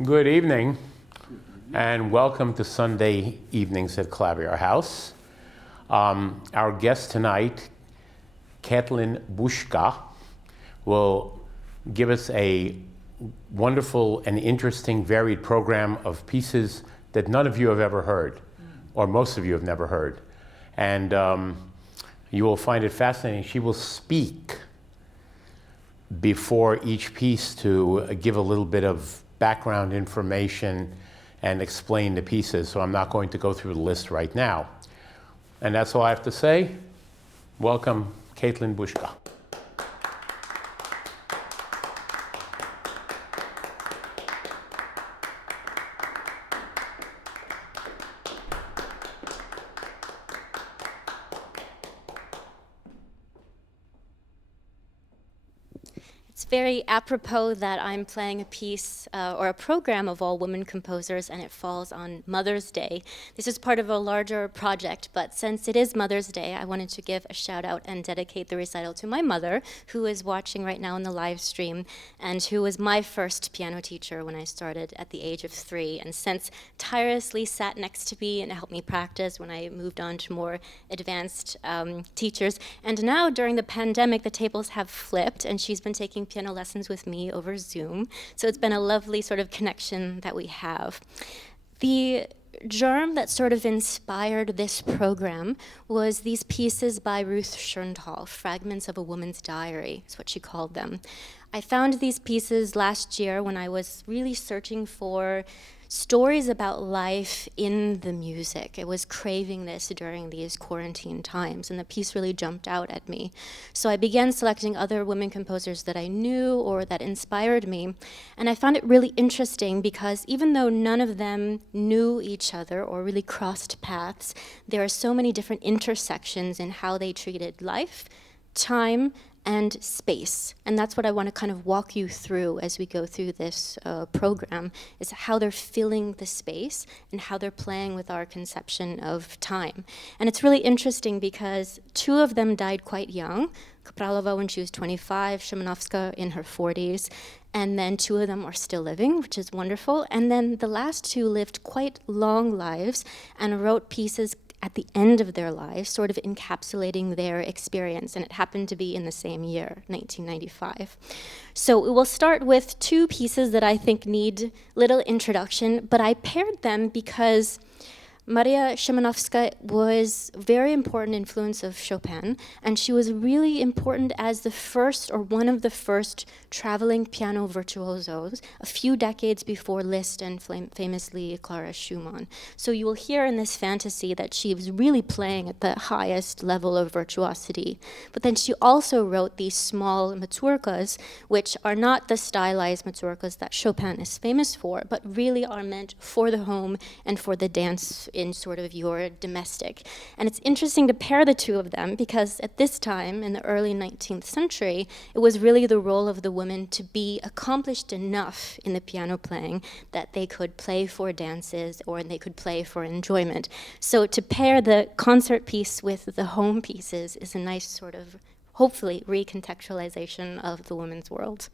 Good evening, and welcome to Sunday evenings at Klavierhaus. Our guest tonight, Katelyn Bouska, will give us a wonderful and interesting, varied program of pieces that none of you have ever heard, or most of you have never heard. And you will find it fascinating. She will speak before each piece to give a little bit of background information and explain the pieces, so I'm not going to go through the list right now. And that's all I have to say. Welcome, Katelyn Bouska. It's very apropos that I'm playing a piece or a program of all women composers, and it falls on Mother's Day. This is part of a larger project, but since it is Mother's Day, I wanted to give a shout out and dedicate the recital to my mother, who is watching right now in the live stream, and who was my first piano teacher when I started at the age of 3, and since tirelessly sat next to me and helped me practice when I moved on to more advanced teachers. And now during the pandemic, the tables have flipped, and she's been taking piano lessons with me over Zoom. So it's been a lovely sort of connection that we have. The germ that sort of inspired this program was these pieces by Ruth Schönthal, Fragments of a Woman's Diary, is what she called them. I found these pieces last year when I was really searching for stories about life in the music. I was craving this during these quarantine times, and the piece really jumped out at me. So I began selecting other women composers that I knew or that inspired me, and I found it really interesting because even though none of them knew each other or really crossed paths, there are so many different intersections in how they treated life, time, and space. And that's what I want to kind of walk you through as we go through this program, is how they're filling the space and how they're playing with our conception of time. And it's really interesting because 2 of them died quite young, Kapralova when she was 25, Szymanowska in her 40s, and then 2 of them are still living, which is wonderful. And then the last 2 lived quite long lives and wrote pieces at the end of their lives, sort of encapsulating their experience, and it happened to be in the same year, 1995. So we'll start with 2 pieces that I think need little introduction, but I paired them because Maria Szymanowska was a very important influence of Chopin, and she was really important as the first or one of the first traveling piano virtuosos a few decades before Liszt and famously Clara Schumann. So you will hear in this fantasy that she was really playing at the highest level of virtuosity. But then she also wrote these small mazurkas, which are not the stylized mazurkas that Chopin is famous for, but really are meant for the home and for the dance in sort of your domestic. And it's interesting to pair the 2 of them because at this time, in the early 19th century, it was really the role of the women to be accomplished enough in the piano playing that they could play for dances or they could play for enjoyment. So to pair the concert piece with the home pieces is a nice sort of, hopefully, recontextualization of the women's world.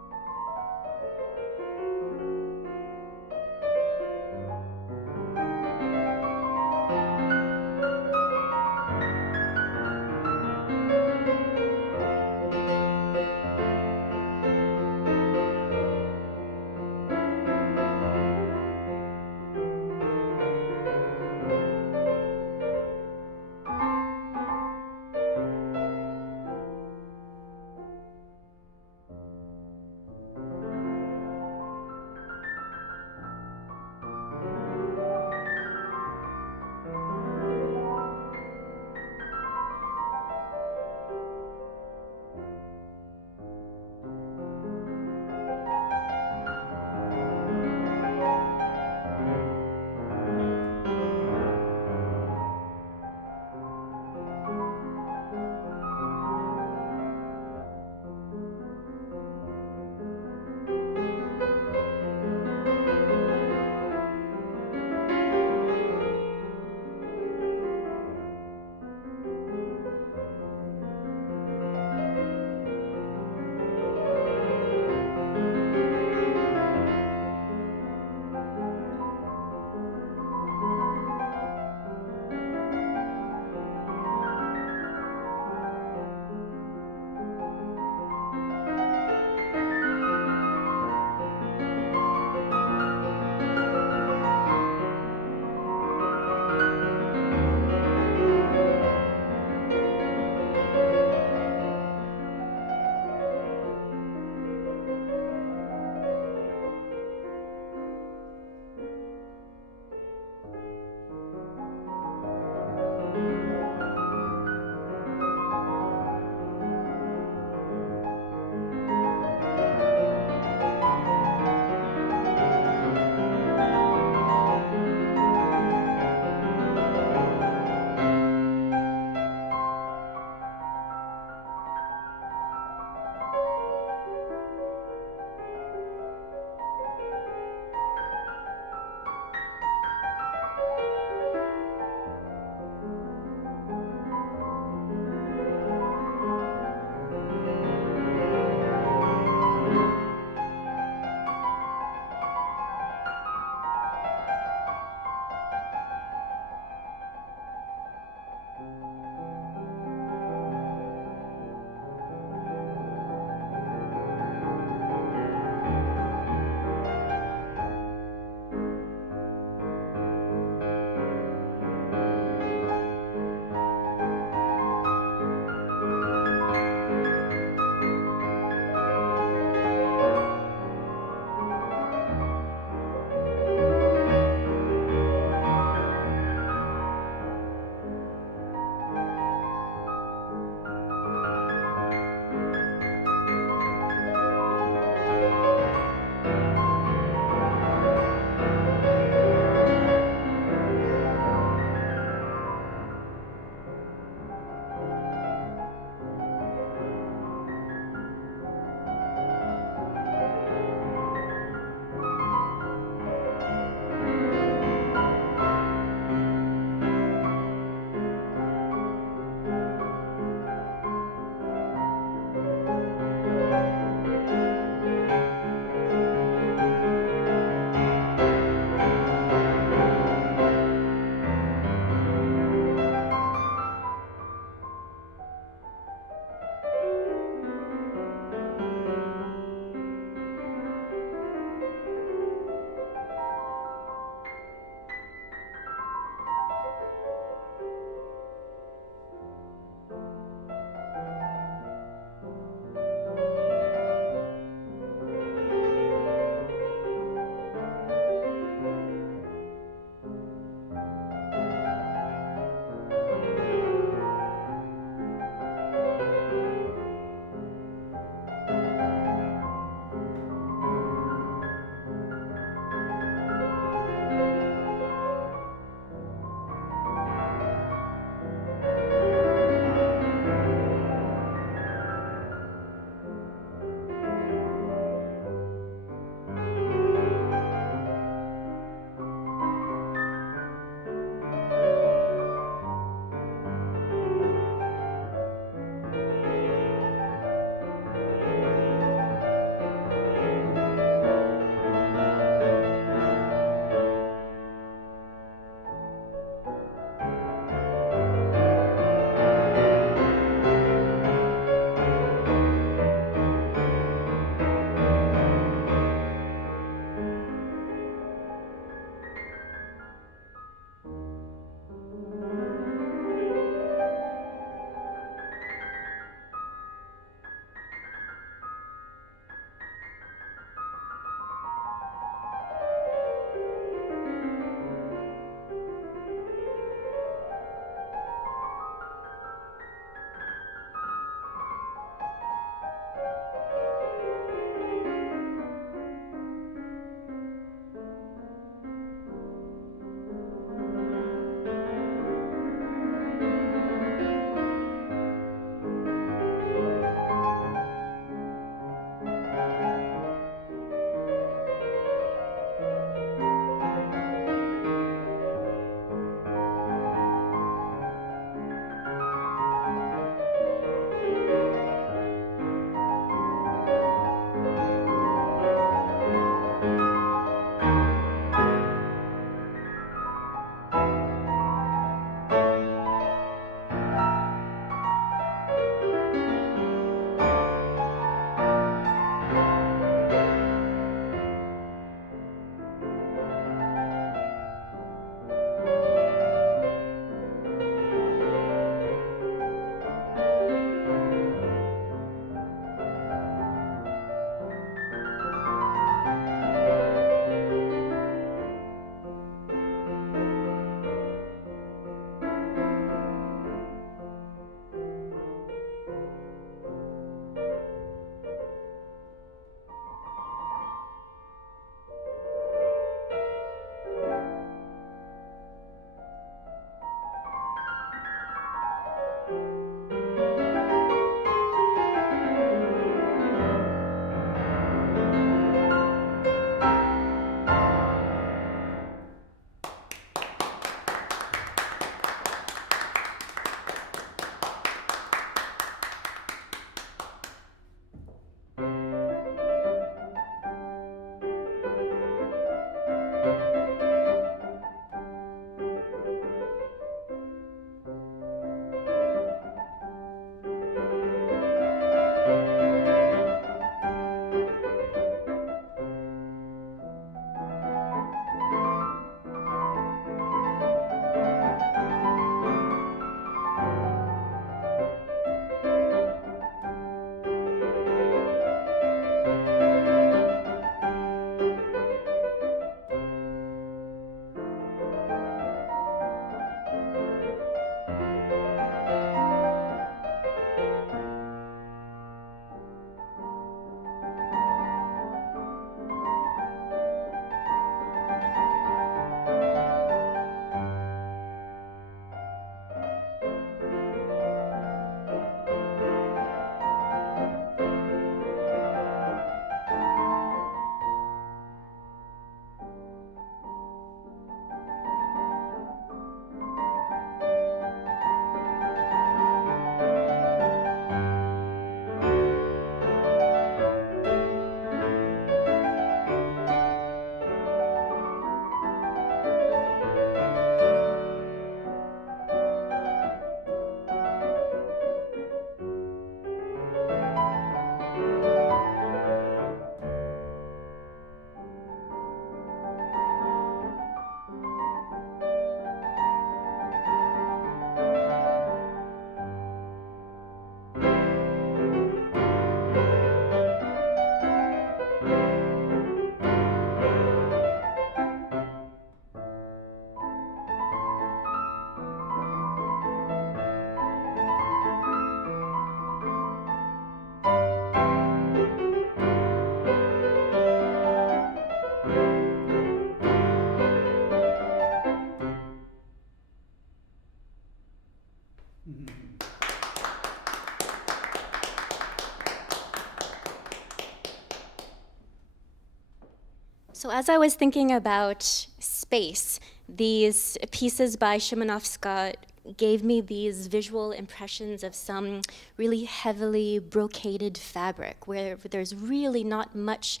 So as I was thinking about space, these pieces by Szymanowska gave me these visual impressions of some really heavily brocaded fabric where there's really not much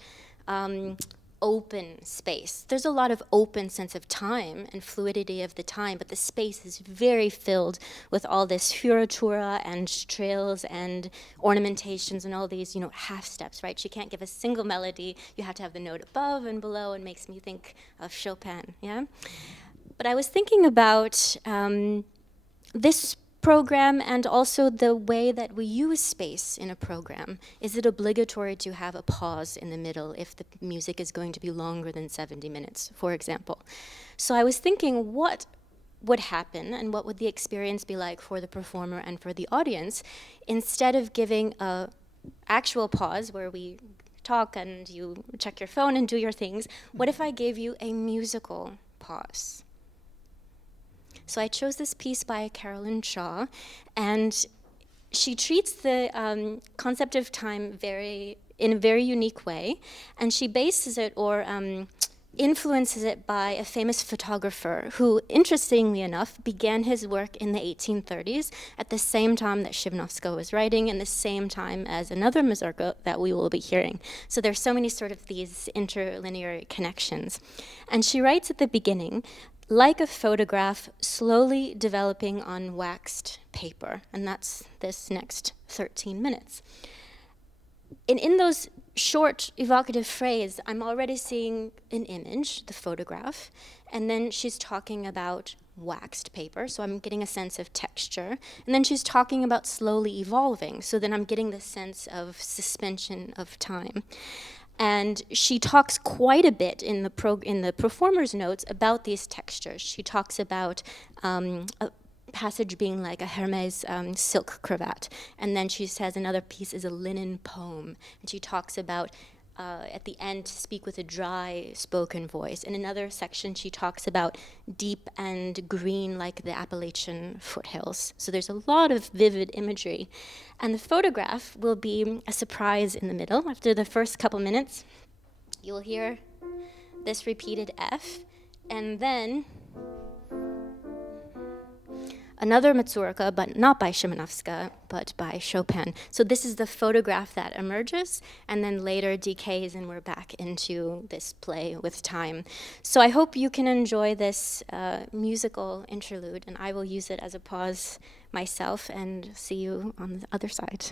open space. There's a lot of open sense of time and fluidity of the time, but the space is very filled with all this furatura and trails and ornamentations and all these, half steps, right? She can't give a single melody. You have to have the note above and below, and makes me think of Chopin, yeah? But I was thinking about this program and also the way that we use space in a program. Is it obligatory to have a pause in the middle if the music is going to be longer than 70 minutes, for example? So I was thinking, what would happen and what would the experience be like for the performer and for the audience instead of giving a actual pause where we talk and you check your phone and do your things? What if I gave you a musical pause? So I chose this piece by Carolyn Shaw, and she treats the concept of time in a very unique way, and she bases it or influences it by a famous photographer who, interestingly enough, began his work in the 1830s at the same time that Szymanowska was writing and the same time as another mazurka that we will be hearing. So there's so many sort of these interlinear connections. And she writes at the beginning, like a photograph slowly developing on waxed paper. And that's this next 13 minutes. And in those short evocative phrase, I'm already seeing an image, the photograph, and then she's talking about waxed paper, so I'm getting a sense of texture. And then she's talking about slowly evolving, so then I'm getting the sense of suspension of time. And she talks quite a bit in the performer's notes about these textures. She talks about a passage being like a Hermes silk cravat. And then she says another piece is a linen poem. And she talks about, at the end, to speak with a dry spoken voice. In another section, she talks about deep and green like the Appalachian foothills. So there's a lot of vivid imagery. And the photograph will be a surprise in the middle. After the first couple minutes, you'll hear this repeated F, and then another mazurka, but not by Szymanowska, but by Chopin. So this is the photograph that emerges and then later decays, and we're back into this play with time. So I hope you can enjoy this musical interlude, and I will use it as a pause myself, and see you on the other side.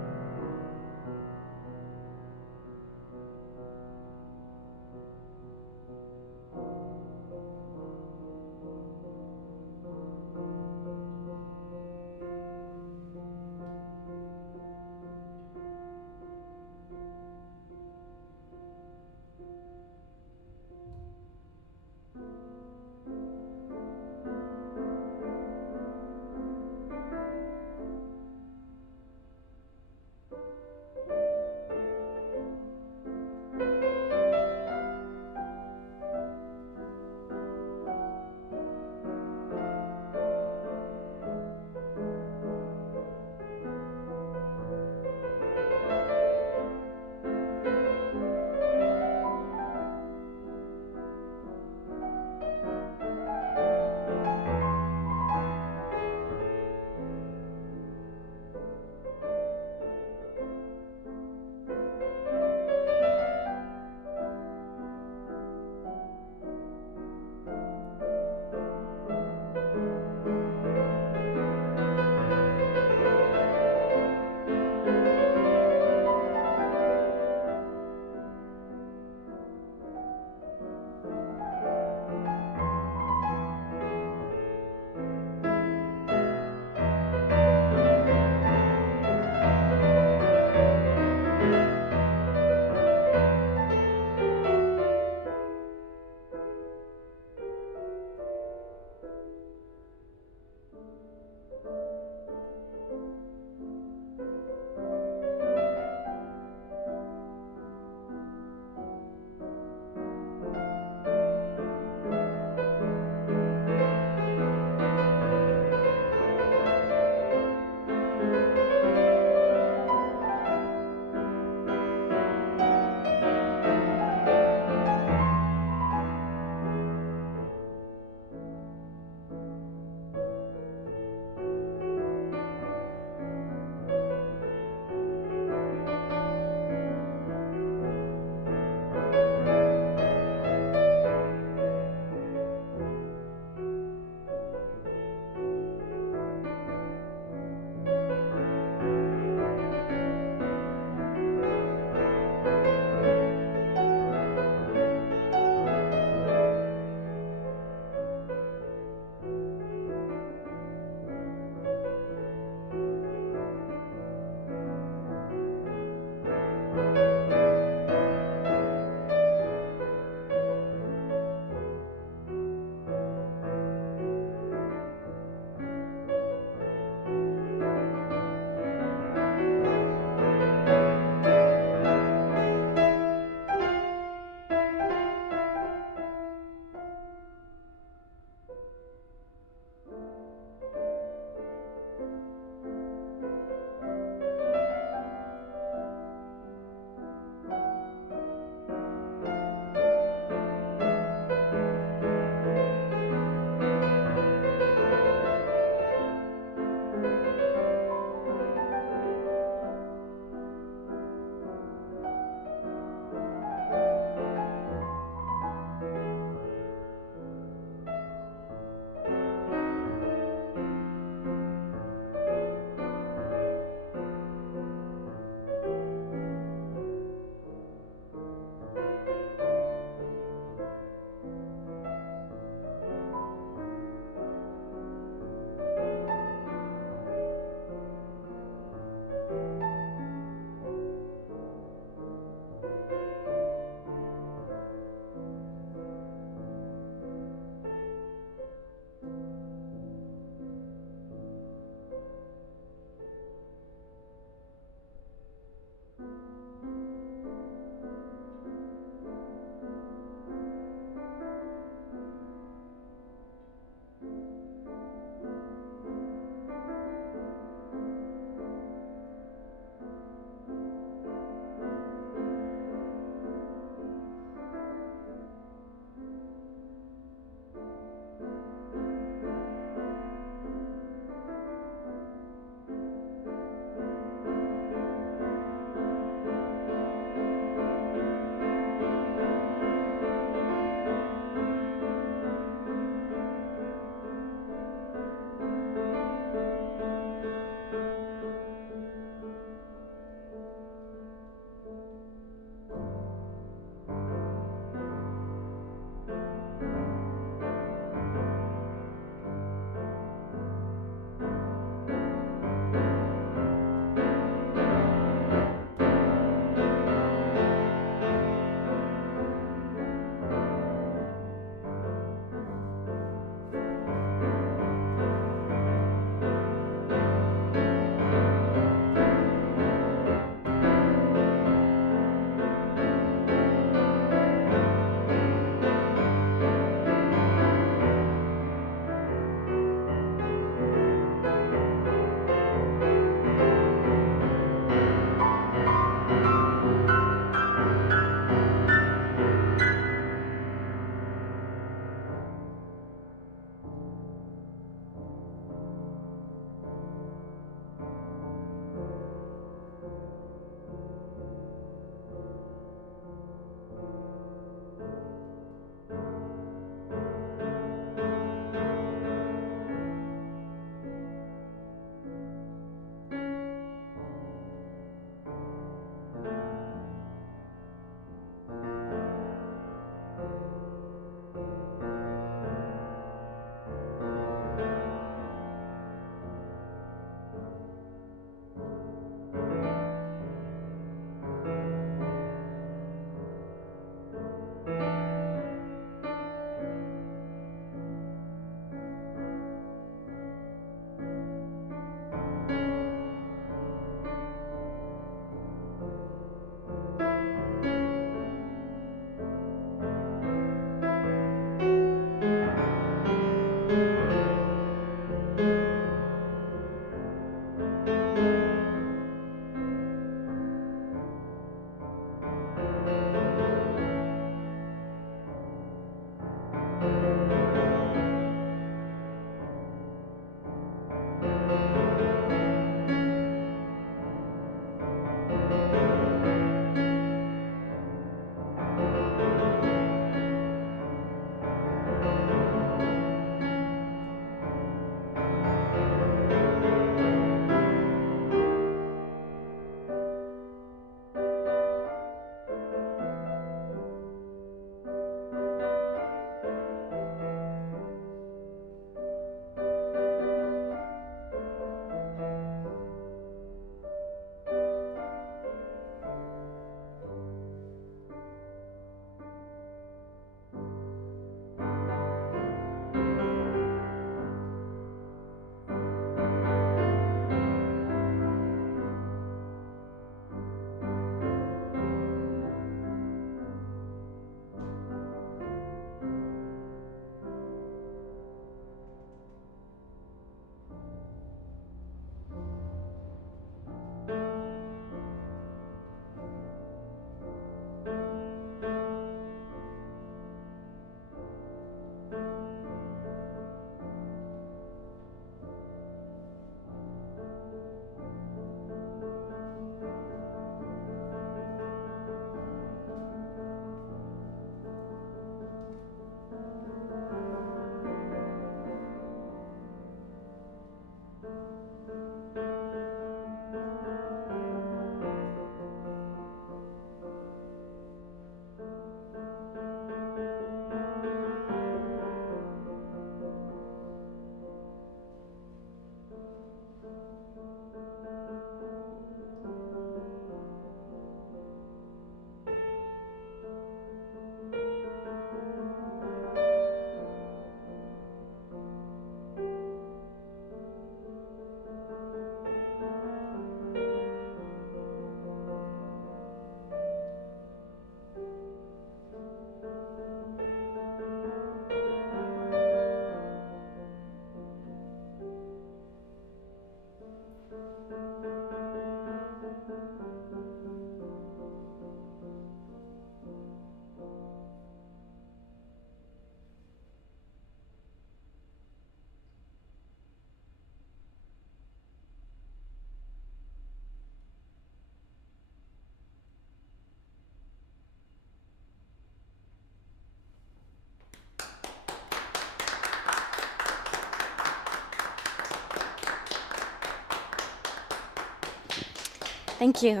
Thank you.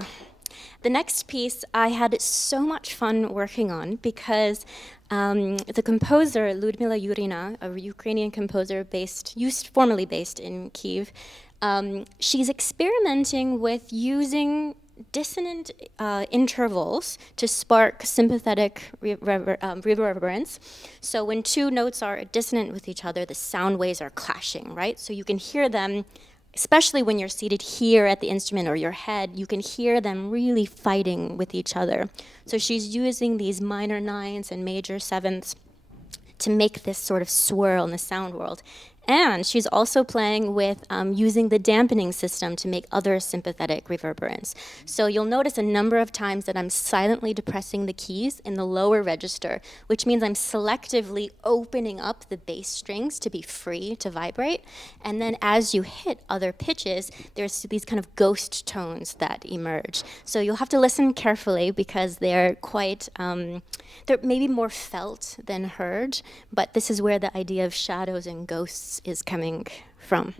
The next piece I had so much fun working on because the composer, Ludmila Yurina, a Ukrainian composer formerly based in Kyiv, she's experimenting with using dissonant intervals to spark sympathetic reverberance. So when two notes are dissonant with each other, the sound waves are clashing, right? So you can hear them, especially when you're seated here at the instrument or your head, you can hear them really fighting with each other. So she's using these minor nines and major sevenths to make this sort of swirl in the sound world. And she's also playing with using the dampening system to make other sympathetic reverberance. So you'll notice a number of times that I'm silently depressing the keys in the lower register, which means I'm selectively opening up the bass strings to be free to vibrate. And then as you hit other pitches, there's these kind of ghost tones that emerge. So you'll have to listen carefully because they're quite, they're maybe more felt than heard, but this is where the idea of shadows and ghosts is coming from.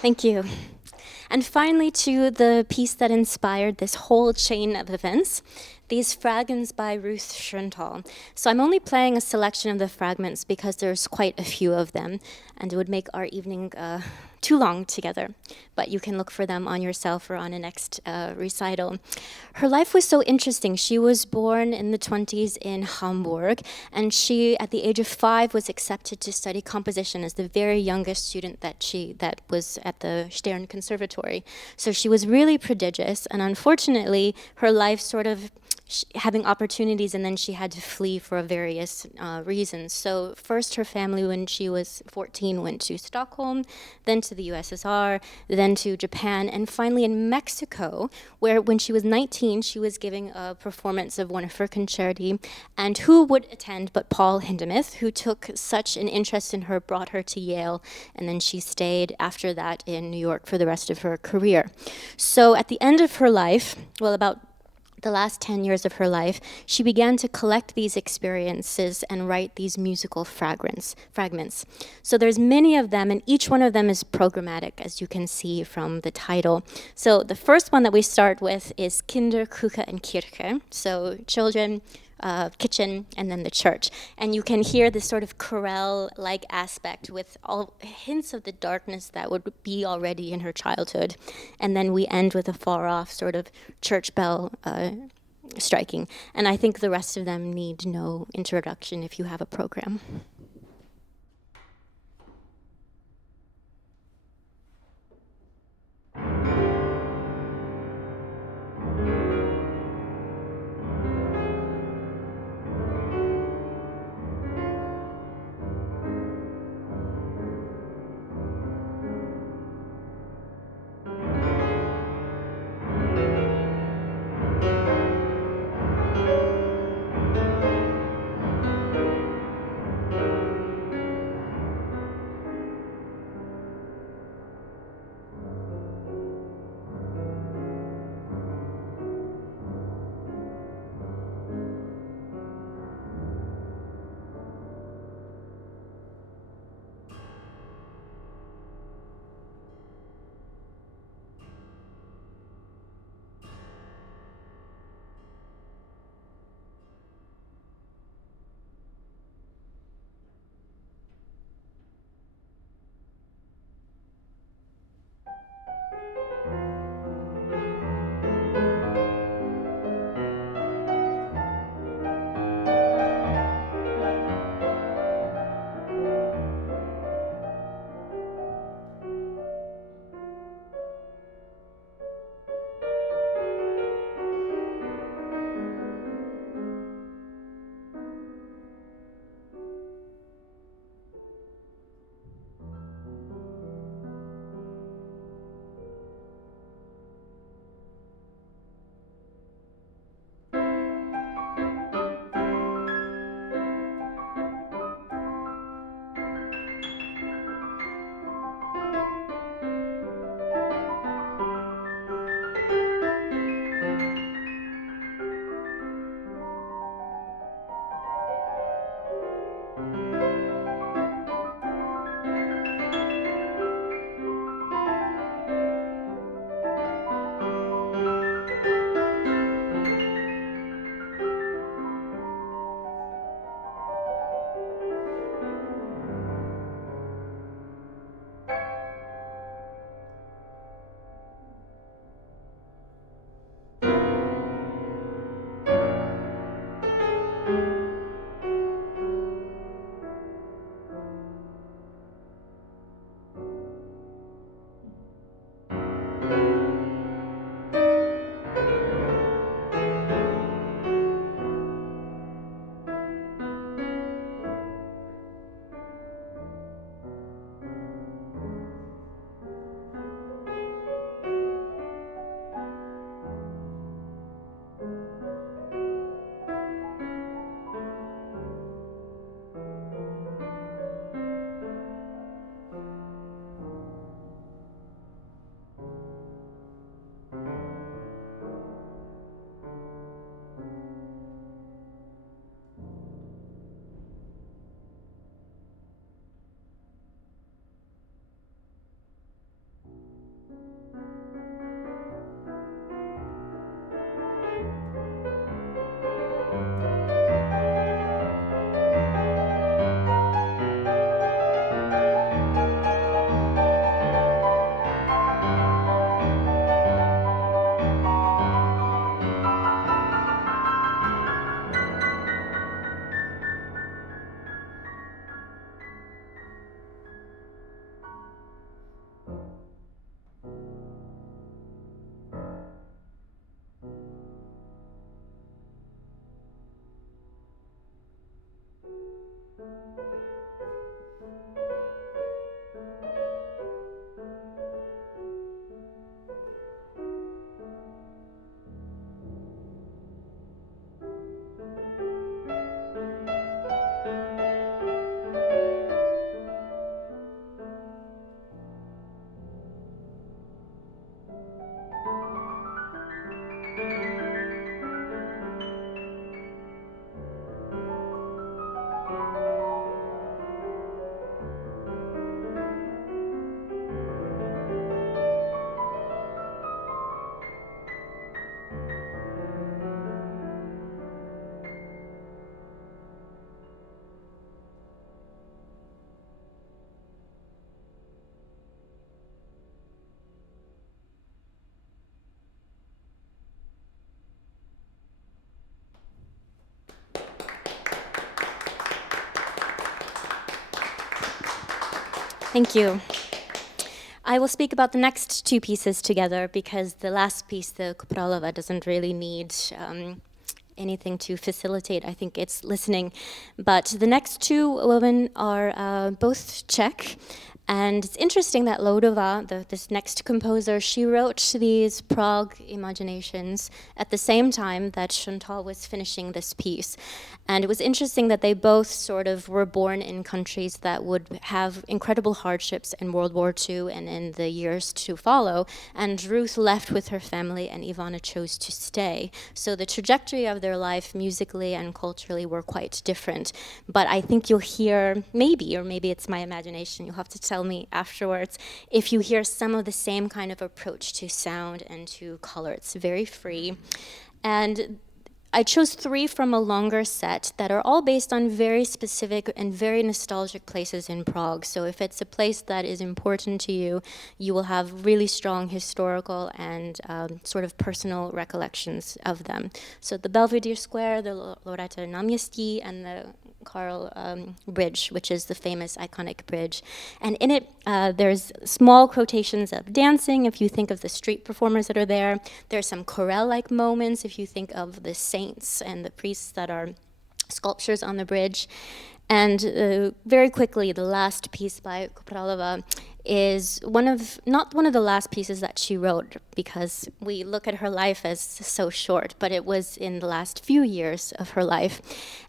Thank you. And finally, to the piece that inspired this whole chain of events, these Fragments by Ruth Schönthal. So I'm only playing a selection of the fragments because there's quite a few of them, and it would make our evening too long together. But you can look for them on yourself or on a next recital. Her life was so interesting. She was born in the 20s in Hamburg, and she, at the age of 5, was accepted to study composition as the very youngest student that was at the Stern Conservatory. So she was really prodigious, and unfortunately, her life sort of having opportunities, and then she had to flee for various reasons. So first her family, when she was 14, went to Stockholm, then to the USSR, then to Japan, and finally in Mexico, where when she was 19, she was giving a performance of one of her concerti, and who would attend but Paul Hindemith, who took such an interest in her, brought her to Yale, and then she stayed after that in New York for the rest of her career. So at the end of her life, well, about the last 10 years of her life, she began to collect these experiences and write these musical fragments. So there's many of them, and each one of them is programmatic, as you can see from the title. So the first one that we start with is Kinder, Küche, and Kirche, so children, kitchen, and then the church. And you can hear this sort of chorale-like aspect with all hints of the darkness that would be already in her childhood. And then we end with a far-off sort of church bell striking. And I think the rest of them need no introduction if you have a program. Thank you. I will speak about the next two pieces together because the last piece, the Kopralova, doesn't really need anything to facilitate. I think it's listening. But the next two women are both Czech. And it's interesting that Loudová, this next composer, she wrote these Prague Imaginations at the same time that Schönthal was finishing this piece. And it was interesting that they both sort of were born in countries that would have incredible hardships in World War II and in the years to follow. And Ruth left with her family and Ivana chose to stay. So the trajectory of their life musically and culturally were quite different. But I think you'll hear, maybe, or maybe it's my imagination, you'll have to tell me afterwards, if you hear some of the same kind of approach to sound and to color. It's very free. And I chose three from a longer set that are all based on very specific and very nostalgic places in Prague. So if it's a place that is important to you, you will have really strong historical and sort of personal recollections of them. So the Belvedere Square, the Loretta náměstí, and the Karl Bridge, which is the famous iconic bridge. And in it, there's small quotations of dancing, if you think of the street performers that are there. There's some chorale-like moments, if you think of the saints and the priests that are sculptures on the bridge. And very quickly, the last piece by Kopralova is not one of the last pieces that she wrote, because we look at her life as so short, but it was in the last few years of her life.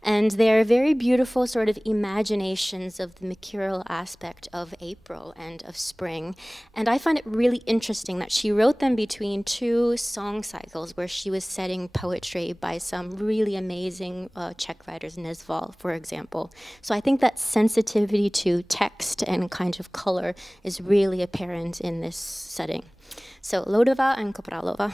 And they're very beautiful sort of imaginations of the mercurial aspect of April and of spring. And I find it really interesting that she wrote them between two song cycles where she was setting poetry by some really amazing Czech writers, Nezval, for example. So I think that sensitivity to text and kind of color is really apparent in this setting. So Loudová and Kopralova.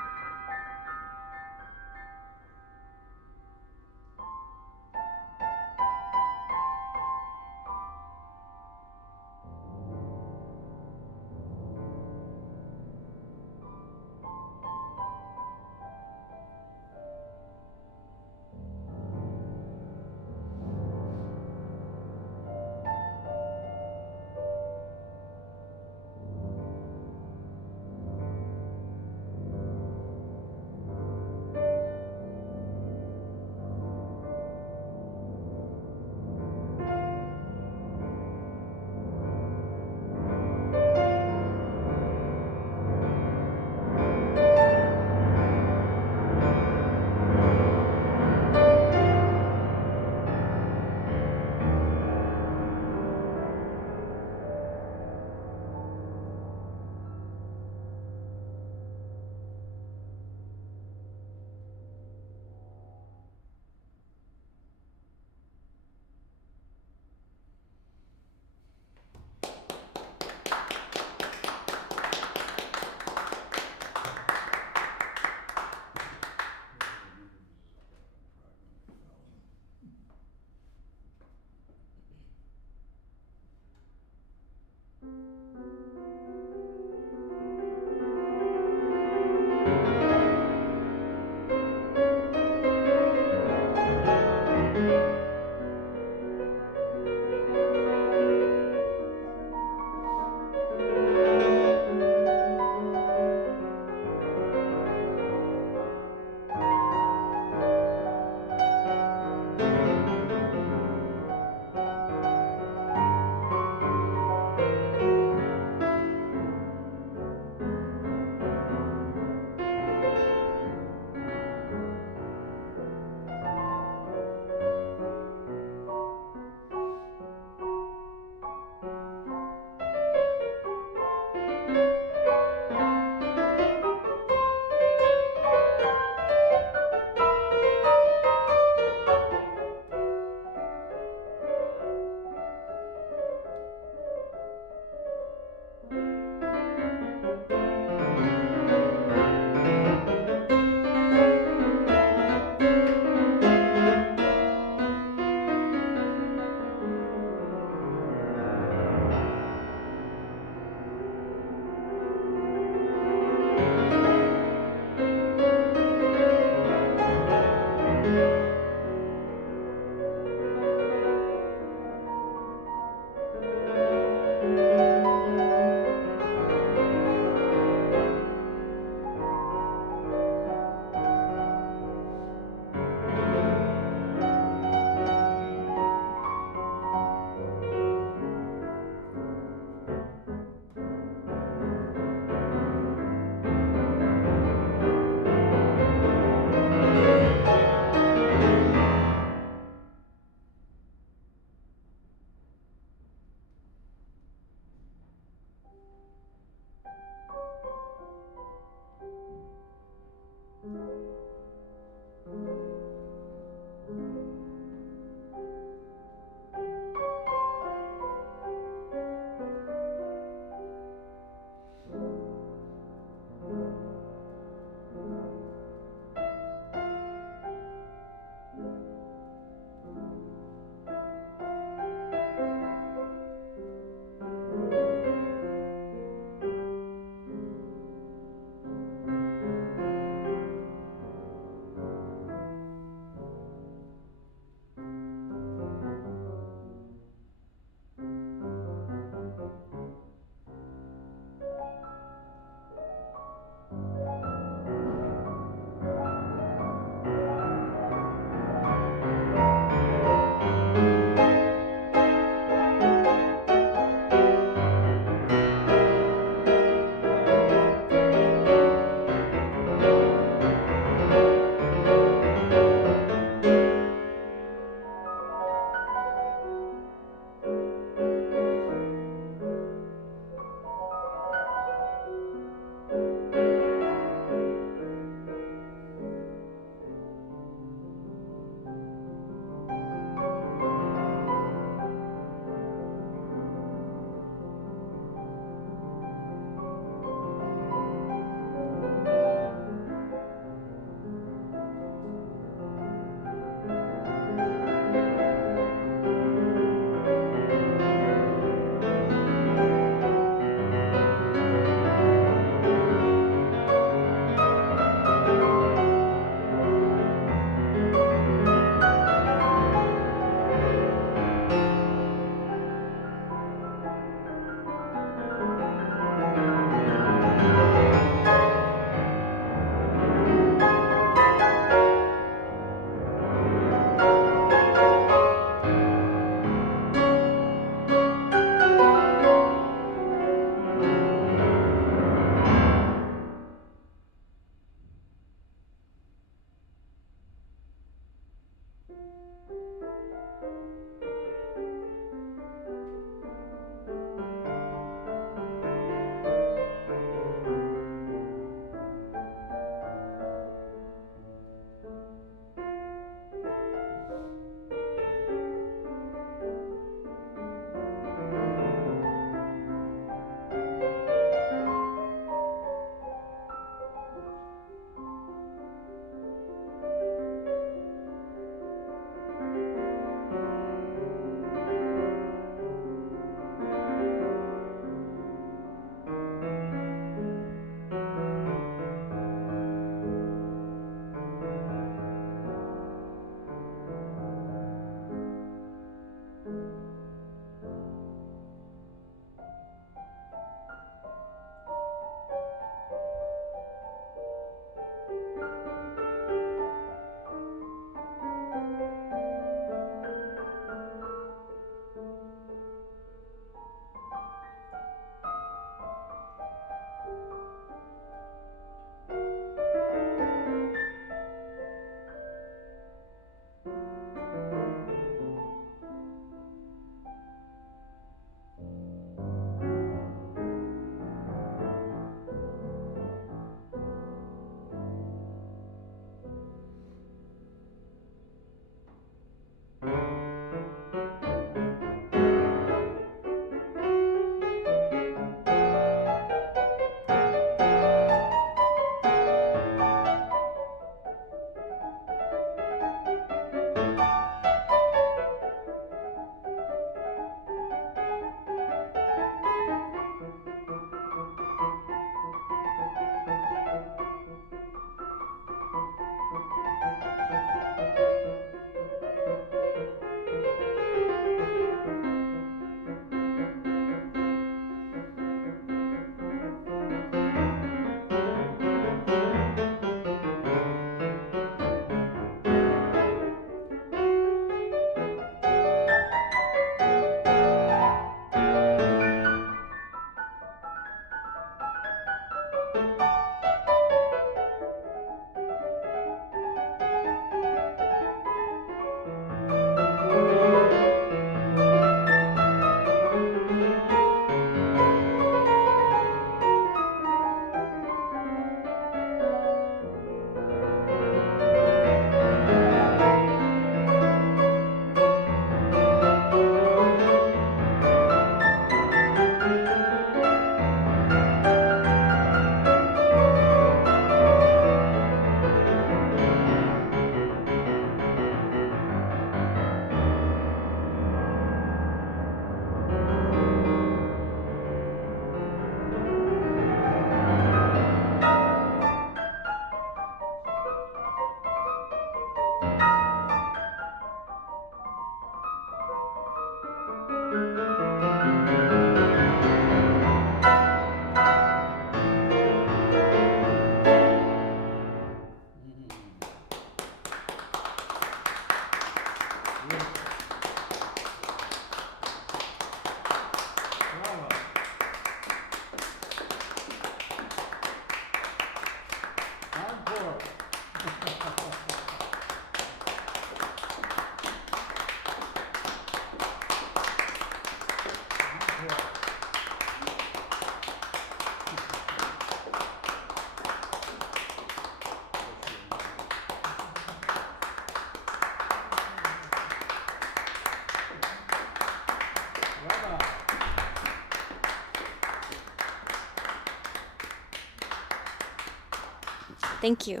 Thank you.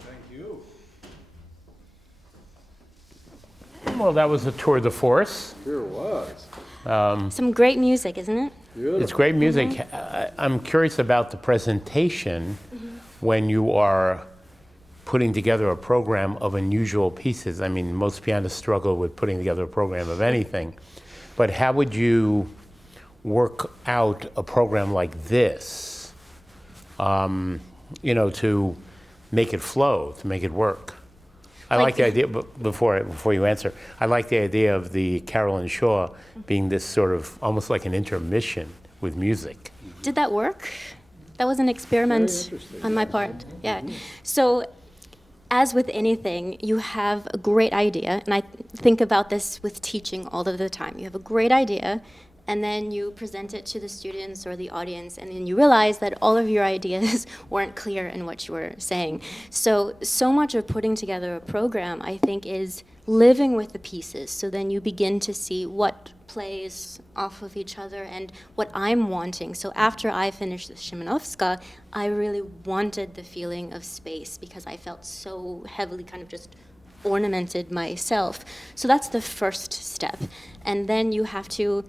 Thank you. Well, that was a tour de force. Sure was. Some great music, isn't it? Beautiful. It's great music. I'm curious about the presentation when you are putting together a program of unusual pieces. I mean, most pianists struggle with putting together a program of anything. But how would you work out a program like this, to make it flow, to make it work? I like the idea, but before you answer, I like the idea of the Carol and Shaw being this sort of almost like an intermission with music. Did that work? That was an experiment on my part. Yeah. So, as with anything, you have a great idea, and I think about this with teaching all of the time. You have a great idea, and then you present it to the students or the audience, and then you realize that all of your ideas weren't clear in what you were saying. So much of putting together a program, I think, is living with the pieces. So then you begin to see what plays off of each other and what I'm wanting. So after I finished the Szymanowska, I really wanted the feeling of space because I felt so heavily kind of just ornamented myself. So that's the first step. And then you have to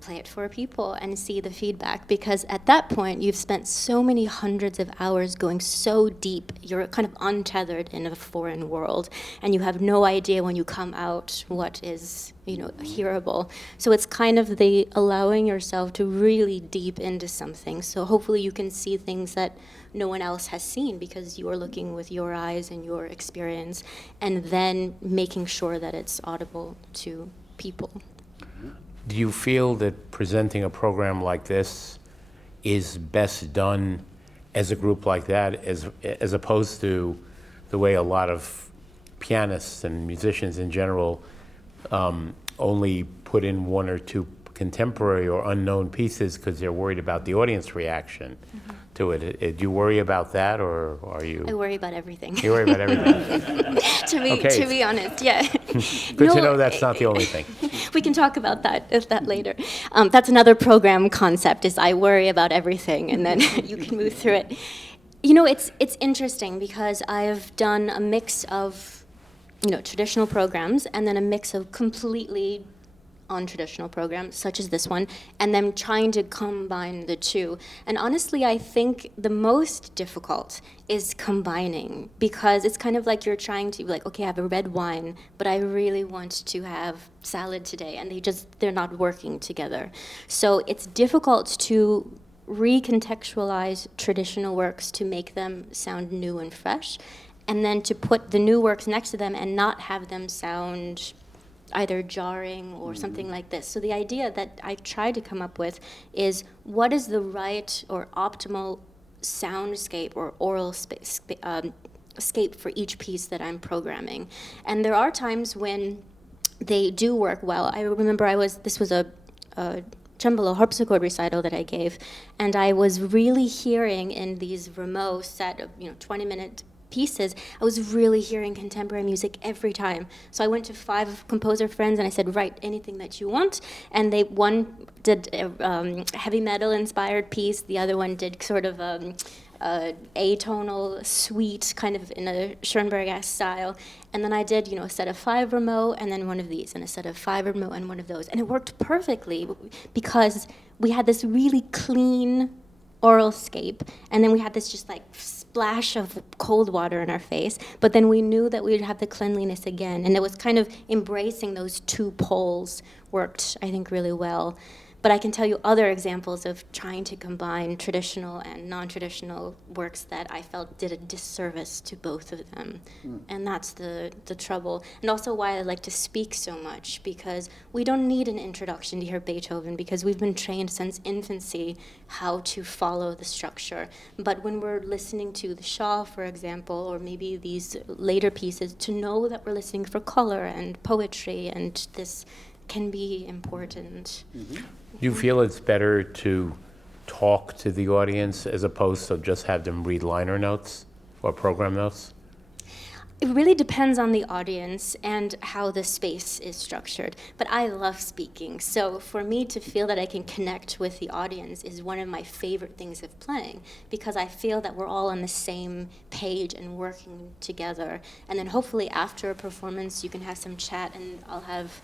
play it for people and see the feedback, because at that point you've spent so many hundreds of hours going so deep, you're kind of untethered in a foreign world, and you have no idea when you come out what is hearable. So it's kind of the allowing yourself to really deep into something, so hopefully you can see things that no one else has seen because you are looking with your eyes and your experience, and then making sure that it's audible to people. Do you feel that presenting a program like this is best done as a group like that, as opposed to the way a lot of pianists and musicians in general only put in one or two contemporary or unknown pieces because they're worried about the audience reaction to it? Do you worry about that, or are you? I worry about everything. You worry about everything. to be honest, yeah. Good to know that's not the only thing. We can talk about that later. That's another program concept, is I worry about everything, and then you can move through it. It's interesting because I've done a mix of, traditional programs and then a mix of completely non-traditional programs, such as this one, and then trying to combine the two. And honestly, I think the most difficult is combining, because it's kind of like you're trying to, okay, I have a red wine, but I really want to have salad today, and they're not working together. So it's difficult to recontextualize traditional works to make them sound new and fresh, and then to put the new works next to them and not have them sound either jarring or something like this. So the idea that I tried to come up with is, what is the right or optimal soundscape or aural scape for each piece that I'm programming? And there are times when they do work well. I remember this was a tremolo harpsichord recital that I gave, and I was really hearing in these Rameau set of 20-minute pieces, I was really hearing contemporary music every time. So I went to 5 composer friends and I said, write anything that you want. And one did a heavy metal inspired piece, the other one did sort of atonal, sweet, kind of in a Schoenberg-esque style. And then I did, a set of 5 Rameau and then one of these, and a set of 5 Rameau and one of those. And it worked perfectly because we had this really clean aural scape, and then we had this just splash of cold water in our face, but then we knew that we'd have the cleanliness again, and it was kind of embracing those two poles worked, I think, really well. But I can tell you other examples of trying to combine traditional and non-traditional works that I felt did a disservice to both of them. And that's the trouble. And also why I like to speak so much, because we don't need an introduction to hear Beethoven, because we've been trained since infancy how to follow the structure. But when we're listening to the Shaw, for example, or maybe these later pieces, to know that we're listening for color and poetry, and this can be important. Do you feel it's better to talk to the audience as opposed to just have them read liner notes or program notes? It really depends on the audience and how the space is structured. But I love speaking, so for me to feel that I can connect with the audience is one of my favorite things of playing, because I feel that we're all on the same page and working together. And then hopefully after a performance you can have some chat and I'll have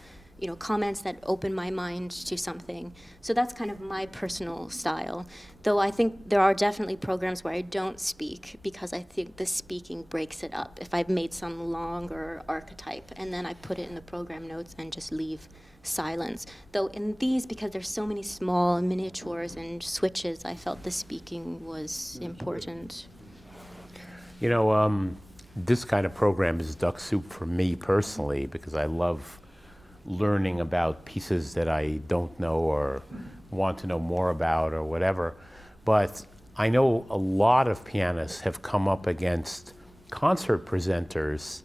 comments that open my mind to something. So that's kind of my personal style. Though I think there are definitely programs where I don't speak because I think the speaking breaks it up. If I've made some longer archetype and then I put it in the program notes and just leave silence. Though in these, because there's so many small miniatures and switches, I felt the speaking was important. This kind of program is duck soup for me personally because I love learning about pieces that I don't know or want to know more about or whatever. But I know a lot of pianists have come up against concert presenters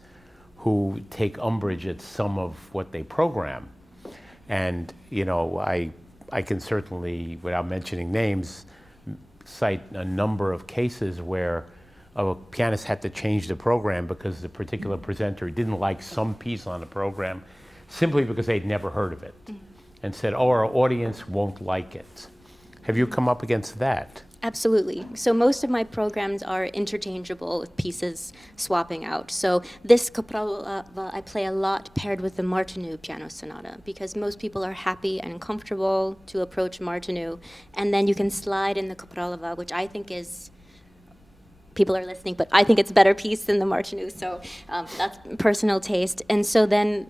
who take umbrage at some of what they program. And, I can certainly, without mentioning names, cite a number of cases where a pianist had to change the program because the particular presenter didn't like some piece on the program simply because they'd never heard of it, and said, our audience won't like it. Have you come up against that? Absolutely. So most of my programs are interchangeable with pieces swapping out. So this Capralova I play a lot paired with the Martinu piano sonata because most people are happy and comfortable to approach Martinu, and then you can slide in the Capralova, which I think is, people are listening, but I think it's a better piece than the Martinu, so that's personal taste. And so then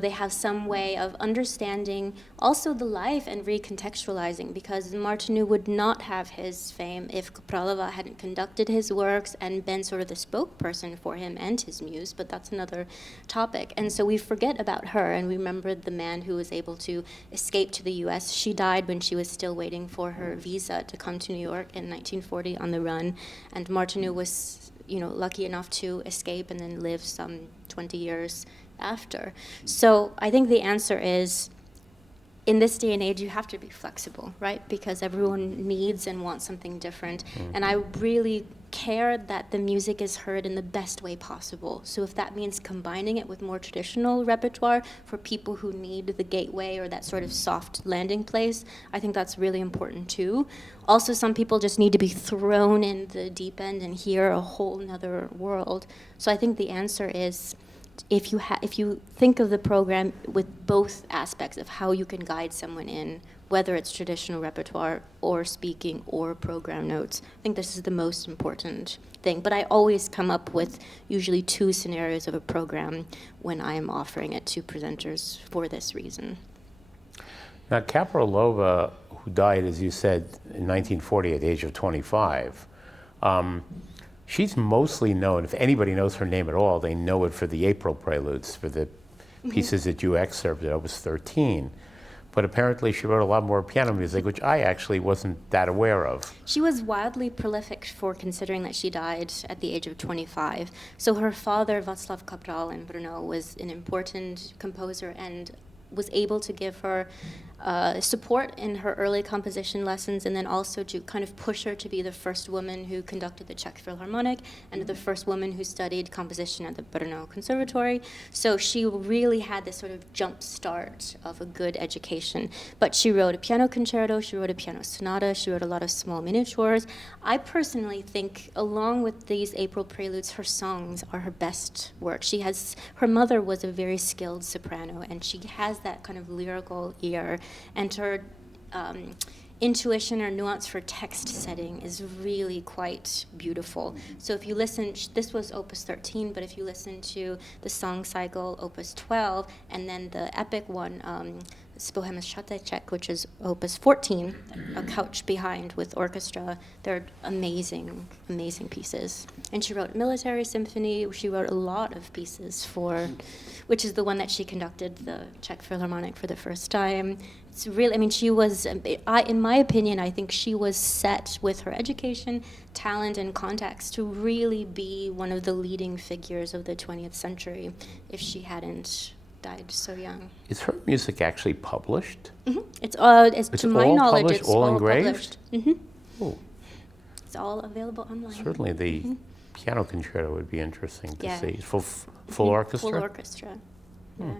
they have some way of understanding also the life and recontextualizing, because Martinu would not have his fame if Capralova hadn't conducted his works and been sort of the spokesperson for him and his muse, but that's another topic. And so we forget about her and we remember the man who was able to escape to the US. She died when she was still waiting for her visa to come to New York in 1940 on the run, and Martinu was lucky enough to escape and then live some 20 years after. So I think the answer is, in this day and age, you have to be flexible, right? Because everyone needs and wants something different. And I really care that the music is heard in the best way possible. So if that means combining it with more traditional repertoire for people who need the gateway or that sort of soft landing place, I think that's really important too. Also, some people just need to be thrown in the deep end and hear a whole nother world. So I think the answer is, if you think of the program with both aspects of how you can guide someone in, whether it's traditional repertoire or speaking or program notes, I think this is the most important thing. But I always come up with usually 2 scenarios of a program when I am offering it to presenters for this reason. Now, Capralova, who died, as you said, in 1940 at the age of 25, she's mostly known, if anybody knows her name at all, they know it for the April Preludes, for the pieces that you excerpted, Opus 13. But apparently she wrote a lot more piano music, which I actually wasn't that aware of. She was wildly prolific for considering that she died at the age of 25. So her father, Václav Kapral in Brno, was an important composer and was able to give her support in her early composition lessons, and then also to kind of push her to be the first woman who conducted the Czech Philharmonic and the first woman who studied composition at the Brno Conservatory. So she really had this sort of jump start of a good education. But she wrote a piano concerto, she wrote a piano sonata, she wrote a lot of small miniatures. I personally think, along with these April Preludes, her songs are her best work. Her mother was a very skilled soprano, and she has that kind of lyrical ear, and her intuition or nuance for text setting is really quite beautiful. So if you listen, this was Opus 13, but if you listen to the song cycle, Opus 12, and then the epic one, Bohemian Šateček, which is Opus 14, A Couch Behind with orchestra, they're amazing, amazing pieces. And she wrote Military Symphony, she wrote a lot of pieces for, which is the one that she conducted the Czech Philharmonic for the first time. It's really, she was, in my opinion, I think she was set with her education, talent, and contacts to really be one of the leading figures of the 20th century if she hadn't died so young. Is her music actually published? Mm-hmm. It's to my knowledge, published, it's all all engraved? published. Mm-hmm. Oh. It's all available online. Certainly the piano concerto would be interesting to Yeah. see. Full orchestra? Full orchestra. Yeah.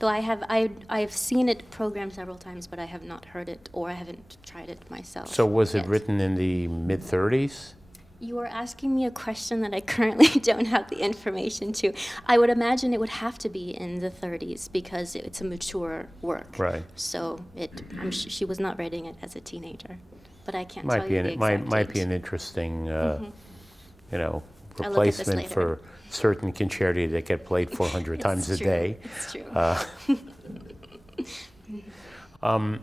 Though I've seen it programmed several times, but I have not heard it, or I haven't tried it myself. So was it yet. written in the mid-30s? You are asking me a question that I currently don't have the information to. I would imagine it would have to be in the 30s because it's a mature work. Right. So she was not writing it as a teenager, but I can't Might tell be you the exact might be date. an interesting, you know, I'll look at this replacement later. for certain concerti that get played 400 times a It's true. day. It's true. Joe, can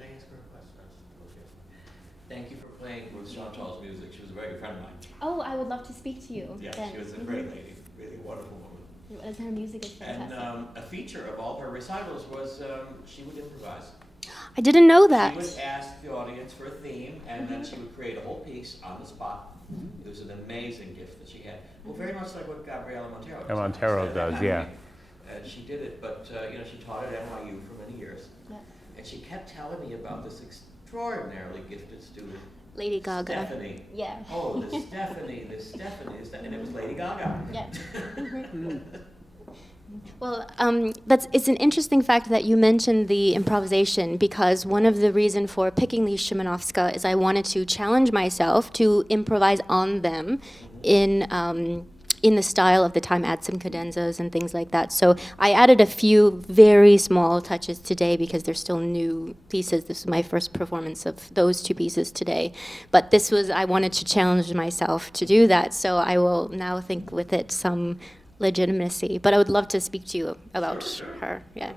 I ask her a question? Thank you for playing Ruth Schönthal's music. She was a very good friend of mine. Oh, I would love to speak to you. Yeah, she was a great lady, really wonderful woman. And her music is fantastic. And a feature of all her recitals was she would improvise. I didn't know that. She would ask the audience for a theme, and then she would create a whole piece on the spot. It was an amazing gift that she had. Well, very much like what Gabriela Montero does. Montero does, yeah. And she did it, but she taught at NYU for many years. Yeah. And she kept telling me about this extraordinarily gifted student, Lady Gaga. Stephanie. Yeah. Oh, this Stephanie, and it was Lady Gaga. Yeah. Well, it's an interesting fact that you mentioned the improvisation, because one of the reasons for picking these Szymanowska is I wanted to challenge myself to improvise on them in the style of the time, add some cadenzas and things like that. So I added a few very small touches today because they're still new pieces. This is my first performance of those two pieces today. But I wanted to challenge myself to do that, so I will now think with it some legitimacy. But I would love to speak to you about her, yeah.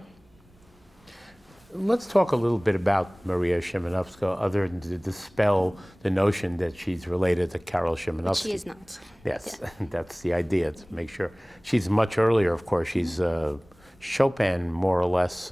Let's talk a little bit about Maria Szymanowska, other than to dispel the notion that she's related to Karol Szymanowski. But she is not. Yes, Yeah. that's the idea, to make sure. She's much earlier, of course. She's Chopin, more or less.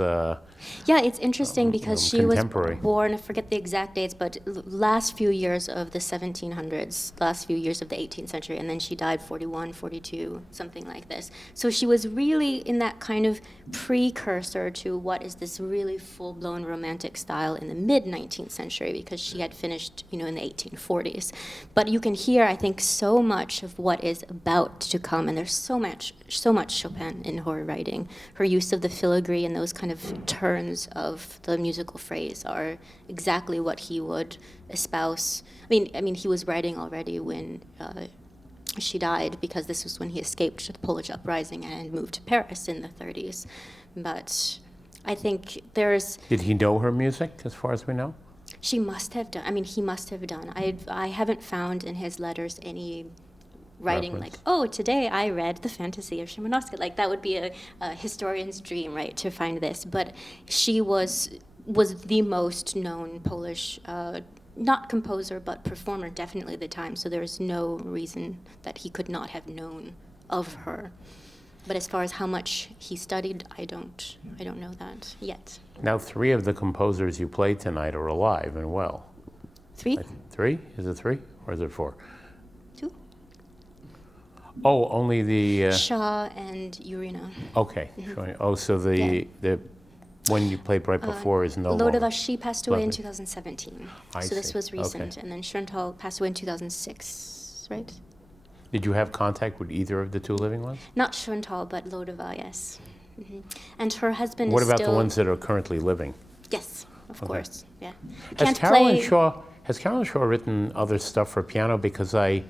Yeah, it's interesting because she was contemporary. born, I forget the exact dates, but last few years of the 1700s, last few years of the 18th century, and then she died 41, 42, something like this. So she was really in that kind of precursor to what is this really full-blown romantic style in the mid-19th century, because she had finished, in the 1840s. But you can hear, I think, so much of what is about to come, and there's so much Chopin in her writing. Her use of the filigree and those kind of turns of the musical phrase are exactly what he would espouse. I mean, he was writing already when she died, because this was when he escaped the Polish uprising and moved to Paris in the 30s. But I think Did he know her music, as far as we know? she must have done. I mean, he must have done. I haven't found in his letters any writing Reference. like, oh, today I read the Fantasie of Szymanowska. Like, that would be a historian's dream, right, to find this. But she was the most known Polish, not composer, but performer, definitely at the time. So there's no reason that he could not have known of her. But as far as how much he studied, I don't know that yet. Now, 3 of the composers you played tonight are alive and well. 3? 3? Is it 3 or is it 4? 2? Oh, only the. Shaw and Yurina. Okay. Sure. Oh, so the one you played right before is no Loudová, longer. she passed away in Lovely. 2017. I So this see. was recent. Okay. And then Schönthal passed away in 2006, right? Did you have contact with either of the 2 living ones? Not Schönthal, but Loudová, yes. And her husband What is about still... the ones that are currently living? Yes, of course, yeah. Has Carolyn Shaw written other stuff for piano? Because I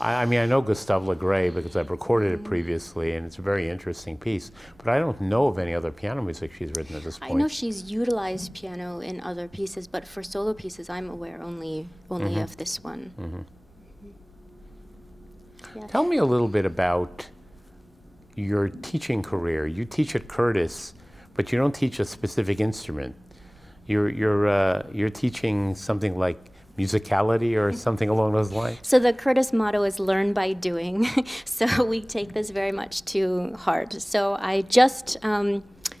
know Gustave Le Grey because I've recorded it previously, and it's a very interesting piece. But I don't know of any other piano music she's written at this point. I know she's utilized piano in other pieces, but for solo pieces, I'm aware only of this one. Yeah. Tell me a little bit about your teaching career. You teach at Curtis, but you don't teach a specific instrument. You're teaching something like musicality or something along those lines? So the Curtis motto is learn by doing. So we take this very much to heart. So I just,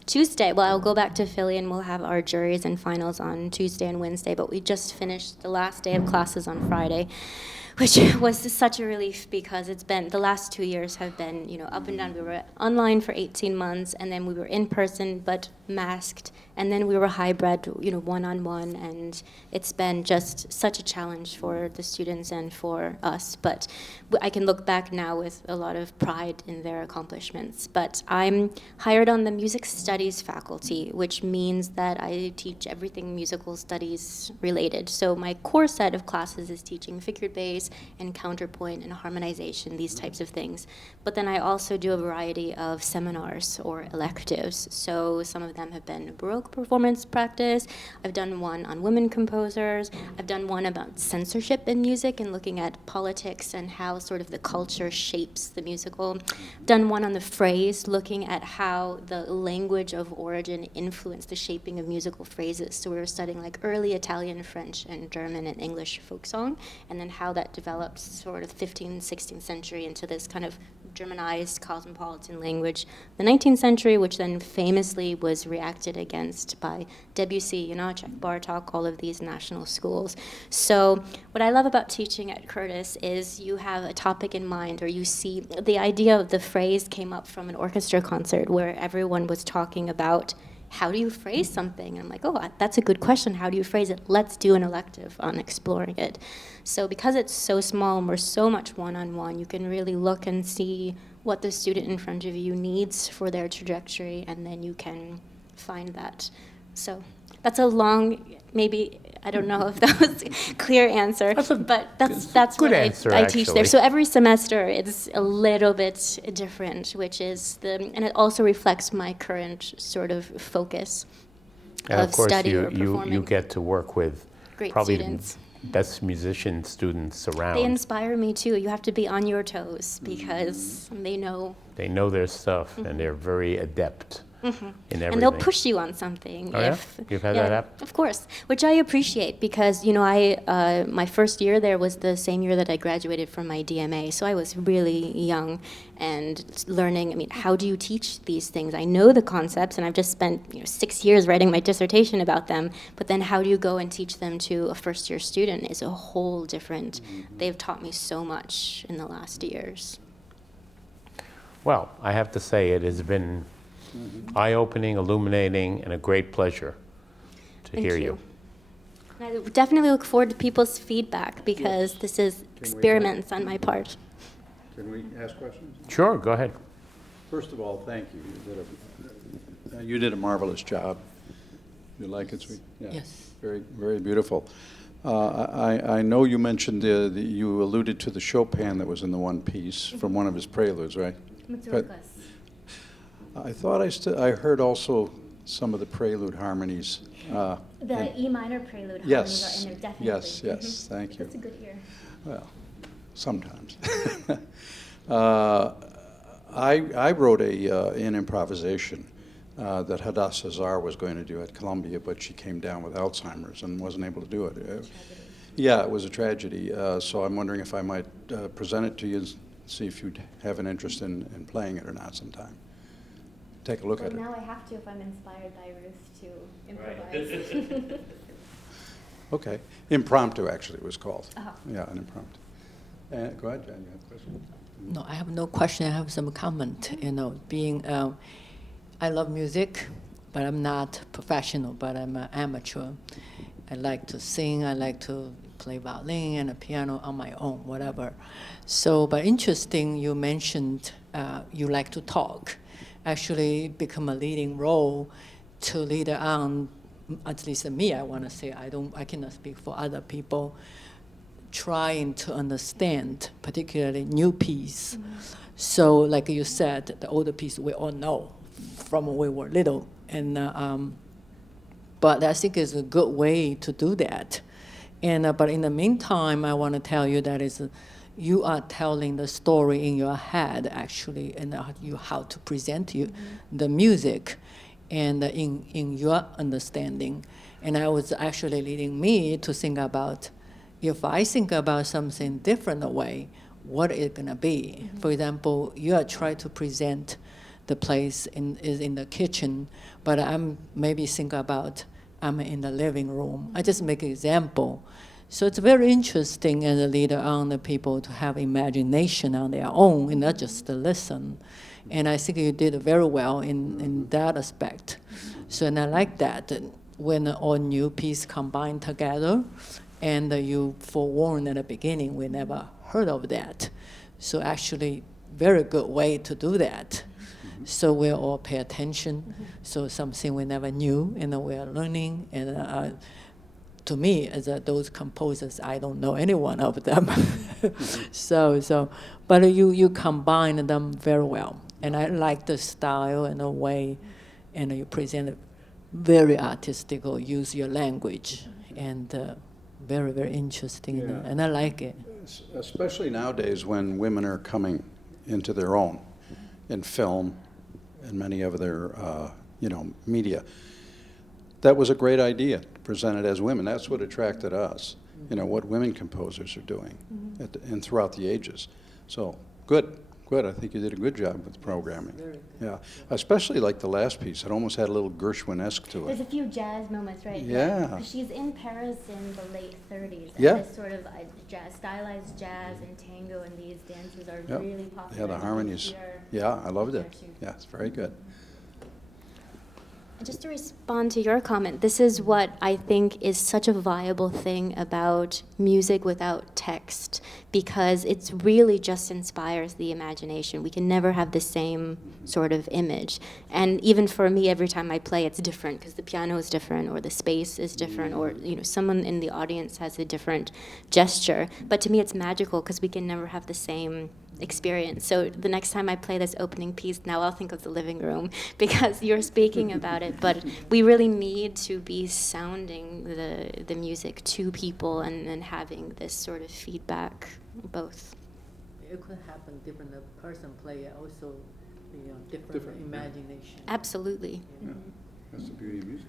Tuesday, well, I'll go back to Philly and we'll have our juries and finals on Tuesday and Wednesday, but we just finished the last day of classes on Friday, which was such a relief because the last 2 years have been, up and down. We were online for 18 months and then we were in person, but masked, and then we were hybrid, one-on-one, and it's been just such a challenge for the students and for us, but I can look back now with a lot of pride in their accomplishments. But I'm hired on the music studies faculty, which means that I teach everything musical studies related. So my core set of classes is teaching figured bass and counterpoint and harmonization, these types of things. But then I also do a variety of seminars or electives. So some of them have been Baroque performance practice. I've done one on women composers. I've done one about censorship in music and looking at politics and how sort of the culture shapes the musical. I've done one on the phrase, looking at how the language of origin influenced the shaping of musical phrases. So we were studying like early Italian, French, and German and English folk song, and then how that developed sort of 15th, 16th century into this kind of Germanized cosmopolitan language. The 19th century, which then famously was reacted against by Debussy, Janáček, Bartók, all of these national schools. So what I love about teaching at Curtis is you have a topic in mind, or you see the idea of the phrase came up from an orchestra concert where everyone was talking about how do you phrase something? And I'm like, oh, that's a good question. How do you phrase it? Let's do an elective on exploring it. So because it's so small and we're so much one-on-one, you can really look and see what the student in front of you needs for their trajectory, and then you can find that. So that's a long, maybe, I don't know if that was a clear answer, but that's good what answer, I teach there. actually. So every semester it's a little bit different, which is and it also reflects my current sort of focus And of of course, study or you performing. get to work with Great probably students. the best musician students around. They inspire me too. You have to be on your toes because they know. They know their stuff, and they're very adept in everything. And they'll push you on something. Oh, yeah? You've had that happen? Of course, which I appreciate because, I my first year there was the same year that I graduated from my DMA, so I was really young and learning, how do you teach these things? I know the concepts, and I've just spent 6 years writing my dissertation about them, but then how do you go and teach them to a first-year student is a whole different, they've taught me so much in the last years. Well, I have to say it has been eye-opening, illuminating, and a great pleasure to Thank hear you. And I definitely look forward to people's feedback because this is experiments on my part. Can we ask questions? Sure, go ahead. First of all, thank you. You did a marvelous job. You like it, sweet? Yeah. Yes. Very, very beautiful. I know you mentioned you alluded to the Chopin that was in the one piece from one of his preludes, right? Mazurkas. I thought I heard also some of the prelude harmonies. The E minor prelude Yes. harmonies are in there, definitely. Yes, yes, thank you. That's a good ear. Well, sometimes. I wrote an improvisation that Hadassah Azar was going to do at Columbia, but she came down with Alzheimer's and wasn't able to do it. Yeah, it was a tragedy. So I'm wondering if I might present it to you and see if you'd have an interest in playing it or not sometime. Take a look at it. Now I have to if I'm inspired by Ruth to improvise. Okay. Impromptu, actually, it was called. Uh-huh. Yeah, an impromptu. Go ahead, Jen, you have a question? No, I have no question. I have some comment. I love music, but I'm not professional, but I'm an amateur. I like to sing. I like to play violin and a piano on my own, whatever. So, but interesting, you mentioned you like to talk. Actually become a leading role to later on, at least me, I want to say, I cannot speak for other people, trying to understand, particularly new piece. So like you said, the older piece we all know from when we were little. And but I think it's a good way to do that. And but in the meantime, I want to tell you that you are telling the story in your head, actually, and how to present the music and in your understanding. And I was actually leading me to think about, if I think about something different way, what is going to be? For example, you are trying to present the place is in the kitchen, but I'm maybe think about I'm in the living room. I just make an example. So it's very interesting as a leader on the people to have imagination on their own and not just to listen. And I think you did very well in that aspect. So, and I like that when all new pieces combine together, and you forewarn at the beginning, we never heard of that. So actually, very good way to do that. So we all pay attention. So something we never knew, and we are learning. And to me, as those composers, I don't know any one of them. But you combine them very well. And I like the style and the way, and you present it very artistic, or use your language, and very, very interesting, and I like it. Especially nowadays when women are coming into their own in film and many of their, media. That was a great idea, presented as women. That's what attracted us, what women composers are doing and throughout the ages. So, good. I think you did a good job with programming. Very good. Yeah, especially like the last piece. It almost had a little Gershwin-esque to There's it. a few jazz moments, right? Yeah. She's in Paris in the late 30s. And Yeah. this sort of stylized jazz and tango and these dances are Yep. really popular. Yeah, the and harmonies. here- Yeah, I loved it. here too. Yeah, it's very good. And just to respond to your comment, this is what I think is such a viable thing about music without text, because it's really just inspires the imagination. We can never have the same sort of image. And even for me, every time I play, it's different, because the piano is different, or the space is different, or someone in the audience has a different gesture. But to me, it's magical, because we can never have the same experience. So the next time I play this opening piece, now I'll think of the living room, because you're speaking about it, but we really need to be sounding the music to people and having this sort of feedback, both. It could happen different. The person play also, different Different, yeah. imagination. Absolutely. Yeah, that's the beauty of music.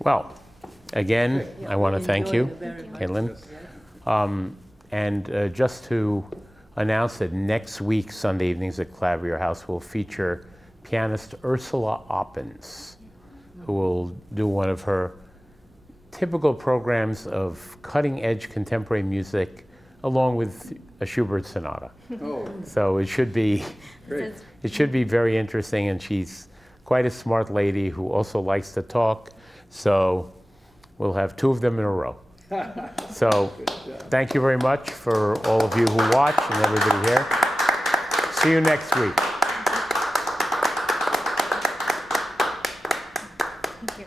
Well, again, I want to thank you, Katelyn. Caitlin. And just to announce that next week, Sunday evenings at Klavierhaus will feature pianist Ursula Oppens, who will do one of her typical programs of cutting-edge contemporary music, along with a Schubert sonata. Oh, So it should be great. it should be very interesting, and she's quite a smart lady who also likes to talk. So we'll have two of them in a row. So thank you very much for all of you who watch and everybody here. See you next week. Thank you.